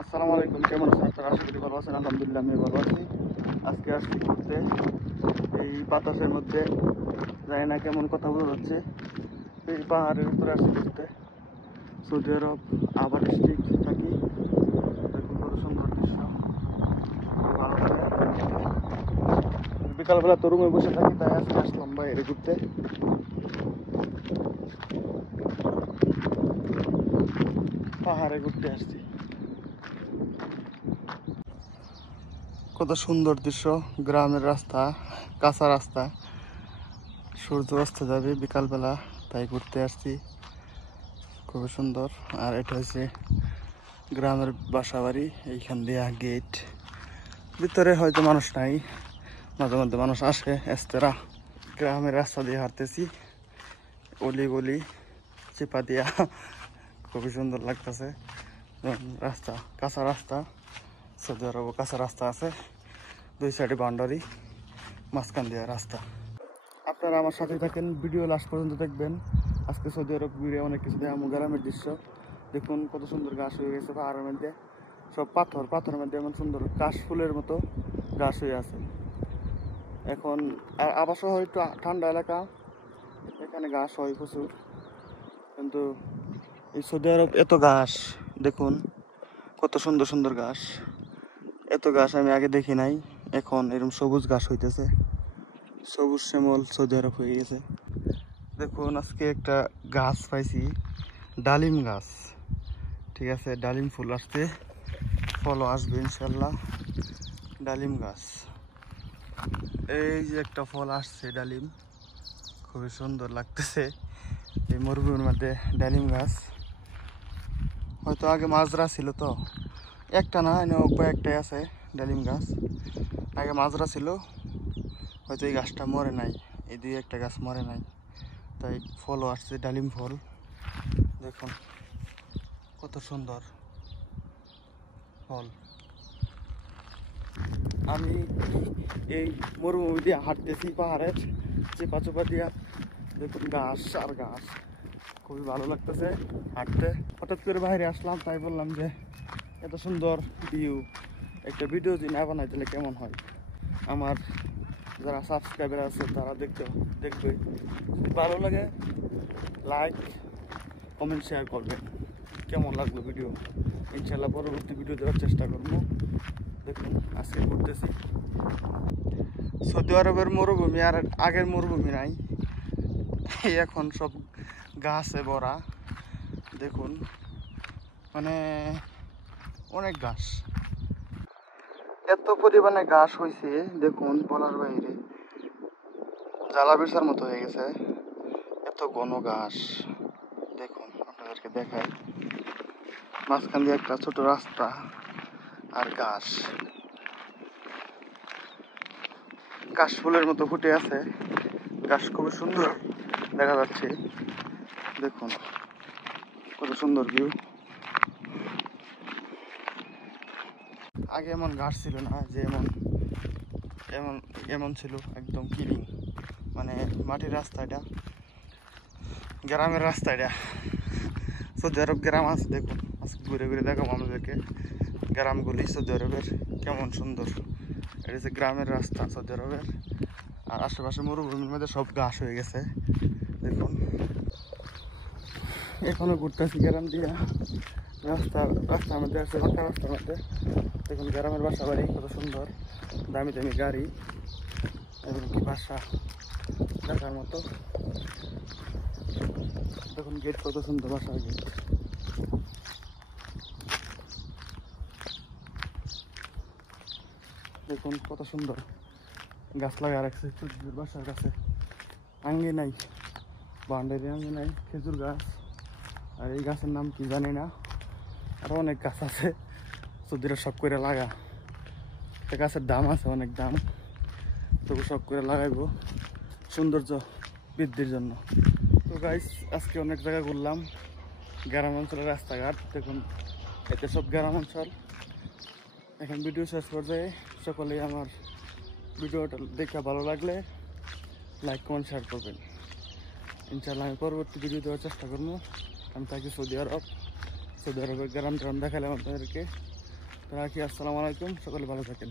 আসসালামু আলাইকুম, কেমন আছেন আপনারা? আশা করি ভালো আছেন। আলহামদুলিল্লাহ আমি ভালো আছি। আজকে আসছি ঘুরতে এই বাতাসের মধ্যে, জানি না কেমন কথা বোঝা যাচ্ছে। এই পাহাড়ের উপরে আসছি ঘুরতে। সৌদি আরব আবার ডিস্ট্রিক্ট থাকি। দেখুন কত সুন্দর দৃশ্য, ভালো লাগে। বিকালবেলা তো রুমে বসে থাকি, তাই আজকে আসলাম বাইরে ঘুরতে। পাহাড়ে ঘুরতে আসছি। কত সুন্দর দৃশ্য, গ্রামের রাস্তা, কাঁচা রাস্তা। সূর্য অস্ত যাবে বিকালবেলা, তাই ঘুরতে আসছি। খুবই সুন্দর। আর এটা হচ্ছে গ্রামের বাসা বাড়ি, এইখান দিয়ে গেট। ভিতরে হয়তো মানুষ নাই, মাঝে মধ্যে মানুষ আসে এস্তেরা। গ্রামের রাস্তা দিয়ে হাঁটতেছি, অলি গলি চেপা দিয়া। খুবই সুন্দর লাগতেছে রাস্তা, কাঁচা রাস্তা। সৌদি আরব কাঁচা রাস্তা আছে, দুই সাইডে বাউন্ডারি, মাঝখান দিয়ে রাস্তা। আপনারা আমার সাথে থাকেন, ভিডিও লাস্ট পর্যন্ত দেখবেন। আজকে সৌদি আরব ঘুরে অনেক কিছু দেখাবো। গ্রামের দৃশ্য দেখুন, কত সুন্দর গাছ হয়ে গেছে পাহাড়ের মধ্যে। সব পাথর, পাথরের মধ্যে এমন সুন্দর কাশ ফুলের মতো গাছ হয়ে আছে। এখন আবার শহর একটু ঠান্ডা এলাকা, এখানে ঘাস হয় প্রচুর। কিন্তু এই সৌদি আরব এত ঘাস, দেখুন কত সুন্দর সুন্দর ঘাস। এত ঘাস আমি আগে দেখি নাই। এখন এরকম সবুজ ঘাস হইতেছে, সবুজ শ্যামল সৌদি আরব হয়ে গেছে। দেখুন আজকে একটা গাছ পাইছি, ডালিম গাছ। ঠিক আছে, ডালিম ফুল আসছে, ফলও আসবে ইনশাল্লাহ। ডালিম গাছ, এই যে একটা ফল আসছে ডালিম, খুবই সুন্দর লাগতেছে। এই মরুভূমির মধ্যে ডালিম গাছ। হয়তো আগে মাজরা ছিল, তো একটা না কয়েকটাই আছে ডালিম গাছ। আগে মাজরা ছিল, হয়তো এই গাছটা মরে নাই, এই দুই একটা গাছ মরে নাই, তাই ফলও আসছে ডালিম ফল। দেখুন কত সুন্দর ফল। আমি এই মরুভূমি দিয়ে হাঁটতেছি, পাহাড়ের চেপা চোপা দিয়া। দেখুন গাছ আর গাছ, খুবই ভালো লাগতেছে হাঁটতে। হঠাৎ করে বাইরে আসলাম, তাই বললাম যে এত সুন্দর ভিউ, একটা ভিডিও যদি না বানাই তাহলে কেমন হয়। আমার যারা সাবস্ক্রাইবার আছে তারা দেখবে, যদি ভালো লাগে লাইক কমেন্ট শেয়ার করবেন। কেমন লাগলো ভিডিও, ইনশাল্লাহ পরবর্তী ভিডিও দেওয়ার চেষ্টা করবো। দেখুন আজকে ঘুরতেছি। সৌদি আরবের মরুভূমি আর আগের মরুভূমি নাই, এখন সব গাছে ভরা। দেখুন মানে অনেক ঘাস, এত পরিমাণে ঘাস হয়েছে দেখুন বলার বাইরে, জ্বালা বিরসার মতো হয়ে গেছে, এত ঘন ঘাস। দেখুন আপনাদেরকে দেখাই, মাঝখান দিয়ে একটা ছোট রাস্তা আর ঘাস, কাশ ফুলের মতো ফুটে আছে। ঘাস খুবই সুন্দর দেখা যাচ্ছে, দেখুন কত সুন্দর ভিউ। আগে এমন ঘাস ছিল না, যে এমন এমন এমন ছিল একদম ক্লিন, মানে মাটির রাস্তা। এটা গ্রামের রাস্তা, এটা সৌদি আরব গ্রাম আছে। দেখুন আজকে ঘুরে ঘুরে দেখাবো আমাদেরকে গ্রামগুলি সৌদি আরবের কেমন সুন্দর। এটা হচ্ছে গ্রামের রাস্তা সৌদি আরবের। আর আশেপাশে মরুভূমির মধ্যে সব ঘাস হয়ে গেছে। দেখুন এখনো ঘুরতেছি গ্রাম দিয়ে, রাস্তার মধ্যে আছে, পাকা রাস্তার মধ্যে। দেখুন গ্রামের বাসা বাড়ি কত সুন্দর, দামি দামি গাড়ি, এবং কি বাসা দেখার মতো। দেখুন গেট কত সুন্দর, বাসার গেট। দেখুন কত সুন্দর গাছ লাগা রাখছে বাসার কাছে, আঙ্গি নাই, বাউন্ডারি আঙ্গি নাই, খেজুর গাছ। আর এই গাছের নাম কি জানি না, আরো অনেক গাছ আছে সৌদিরা সব করে লাগা। একটা গাছের দাম আছে, অনেক দাম, তবু সব করে লাগাইবো সৌন্দর্য বৃদ্ধির জন্য। তো গাইস আজকে অনেক জায়গা ঘুরলাম, গ্রাম অঞ্চলের রাস্তাঘাট দেখুন, এতে সব গ্রাম অঞ্চল। এখন ভিডিও শেষ পর্যায়ে সকলেই আমার ভিডিওটা দেখে ভালো লাগলে লাইক কমেন্ট শেয়ার করবেন। ইনশাল্লাহ আমি পরবর্তী ভিডিও দেওয়ার চেষ্টা করবো। আমি থাকি সৌদি আরব, সৌদি আরবের গ্রাম ট্রাম দেখালাম আপনাদেরকে। তো রাখি, আসসালামু আলাইকুম, সকলে ভালো থাকেন।